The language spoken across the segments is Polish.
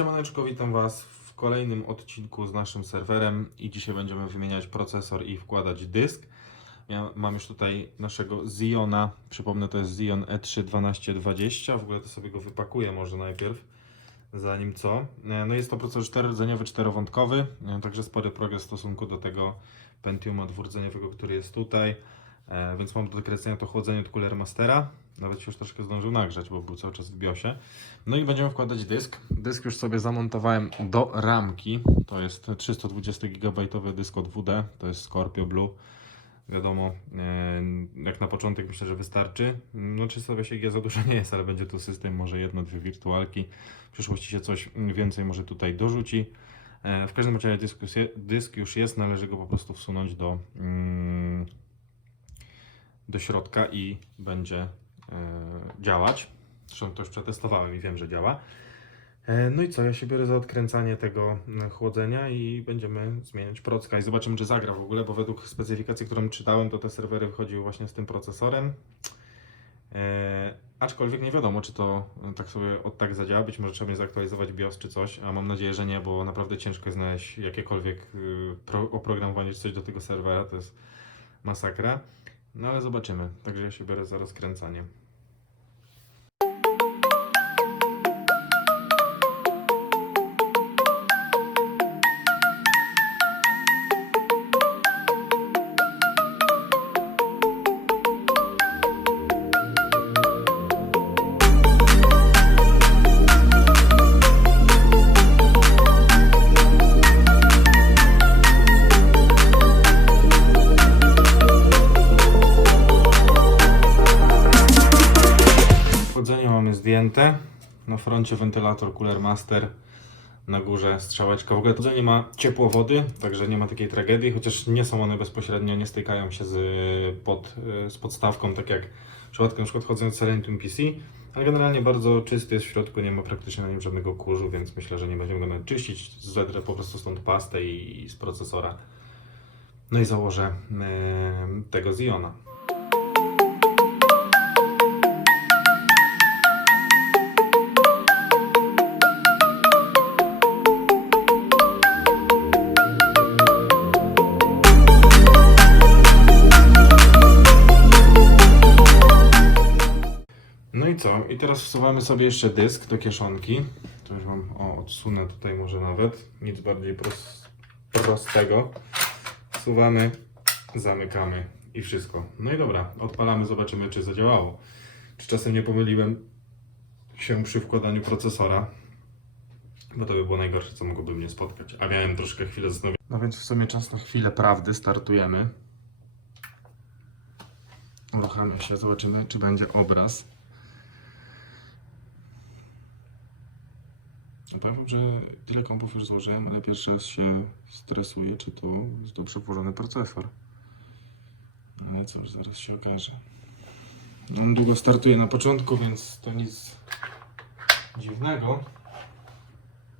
Siemaneczko, witam Was w kolejnym odcinku z naszym serwerem i dzisiaj będziemy wymieniać procesor i wkładać dysk. Ja mam już tutaj naszego Ziona, przypomnę to jest Zion E E3 1220, w ogóle to sobie go wypakuję może najpierw, zanim co. E, No jest to procesor 4-rdzeniowy, 4-wątkowy, e, także spory progres w stosunku do tego Pentiuma dwurdzeniowego, który jest tutaj. E, Więc mam do dokręcenia to chłodzenie od Cooler Mastera. Nawet się już troszkę zdążył nagrzać, bo był cały czas w BIOSie. No i będziemy wkładać dysk. Dysk już sobie zamontowałem do ramki. To jest 320 GB dysk od WD. To jest Scorpio Blue. Wiadomo, e, jak na początek myślę, że wystarczy. No 320 GB za dużo nie jest, ale będzie to system, może jedno, dwie wirtualki. W przyszłości się coś więcej może tutaj dorzuci. E, W każdym razie dysk już, je, dysk już jest, należy go po prostu wsunąć do, mm, do środka i będzie e, działać. Zresztą to już przetestowałem i wiem, że działa. E, No i co, ja się biorę za odkręcanie tego e, chłodzenia i będziemy zmieniać procka i zobaczymy, czy zagra w ogóle, bo według specyfikacji, którą czytałem, to te serwery wychodziły właśnie z tym procesorem. E, aczkolwiek nie wiadomo, czy to tak sobie od tak zadziała. Być może trzeba będzie zaktualizować BIOS czy coś, a mam nadzieję, że nie, bo naprawdę ciężko jest znaleźć jakiekolwiek y, pro, oprogramowanie czy coś do tego serwera. To jest masakra. No ale zobaczymy. Także ja się biorę za rozkręcanie. Chłodzenie mamy zdjęte. Na froncie wentylator Cooler Master. Na górze strzałeczka. W ogóle chłodzenie ma ciepłowody, także nie ma takiej tragedii, chociaż nie są one bezpośrednio, nie stykają się z, pod, z podstawką, tak jak w przypadku na przykład chłodzenia Silentium PC. Ale generalnie bardzo czysty jest w środku, nie ma praktycznie na nim żadnego kurzu, więc myślę, że nie będziemy go nawet czyścić. Zedrę po prostu stąd pastę i, i z procesora. No i założę e, tego Ziona. I teraz wsuwamy sobie jeszcze dysk do kieszonki. Już mam, o, odsunę tutaj może nawet. Nic bardziej pros, prostego. Wsuwamy, zamykamy i wszystko. No i dobra, odpalamy, zobaczymy czy zadziałało. Czy czasem nie pomyliłem się przy wkładaniu procesora. Bo to by było najgorsze, co mogłoby mnie spotkać. A miałem troszkę chwilę zastanowienia. No więc w sumie czas na chwilę prawdy. Startujemy. Uruchamia się, zobaczymy czy będzie obraz. Ja Powiem że tyle kompów już złożyłem, ale pierwszy raz się stresuję, czy to jest dobrze włożony procesor. Ale cóż, zaraz się okaże. On długo startuje na początku, więc to nic dziwnego.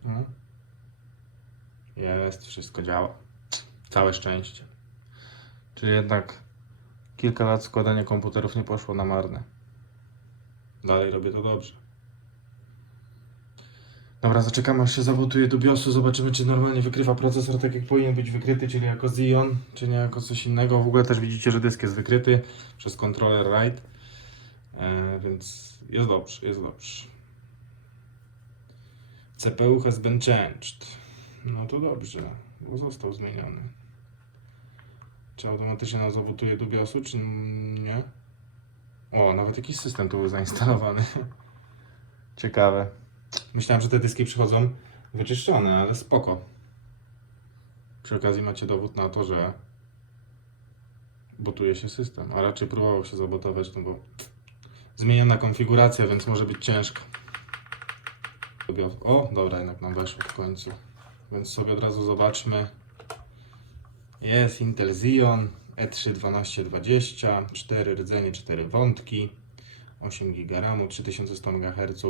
No. Jest, wszystko działa. Całe szczęście. Czyli jednak kilka lat składania komputerów nie poszło na marne. Dalej robię to dobrze. Dobra, zaczekamy aż się zabotuje do BIOSu, zobaczymy czy normalnie wykrywa procesor tak jak powinien być wykryty, czyli jako Xeon, czy nie jako coś innego. W ogóle też widzicie, że dysk jest wykryty przez kontroler write, e, więc jest dobrze, jest dobrze. CPU has been changed. No to dobrze, bo został zmieniony. Czy automatycznie nas zabotuje do BIOSu, czy nie? O, nawet jakiś system tu był zainstalowany. Ciekawe. Myślałem, że te dyski przychodzą wyczyszczone, ale spoko. Przy okazji macie dowód na to, że botuje się system, a raczej próbował się zabotować, no bo zmieniona konfiguracja, więc może być ciężko. O, dobra, jednak nam weszło w końcu. Więc sobie od razu zobaczmy. Jest Intel Xeon E E3 1220, 4 rdzenie, 4 wątki, 8 GB RAMu, 3100 MHz.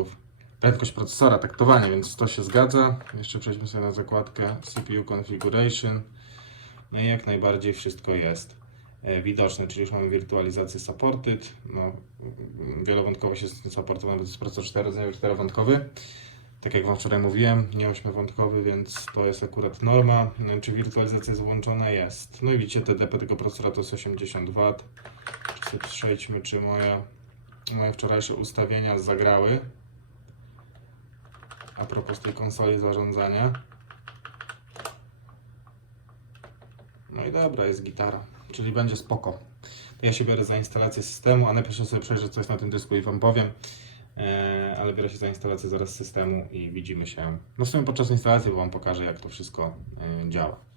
Prędkość procesora, taktowanie, więc to się zgadza. Jeszcze przejdźmy sobie na zakładkę CPU Configuration. No i jak najbardziej wszystko jest e, widoczne, czyli już mamy wirtualizację supported. No, wielowątkowość jest supportowana, to jest procesor 4 czterowątkowy. Tak jak Wam wczoraj mówiłem, nie ośmiowątkowy, więc to jest akurat norma. No, Czy wirtualizacja jest włączona? Jest. No i widzicie, TDP tego procesora to jest 80 W. Przejdźmy, czy moje, moje wczorajsze ustawienia zagrały. A propos tej konsoli zarządzania. No i dobra, jest gitara, czyli będzie spoko. Ja się biorę za instalację systemu, a najpierw sobie przejrzę, co jest na tym dysku i Wam powiem. Eee, ale biorę się za instalację zaraz systemu i widzimy się. No w sumie podczas instalacji, bo Wam pokażę, jak to wszystko e, działa.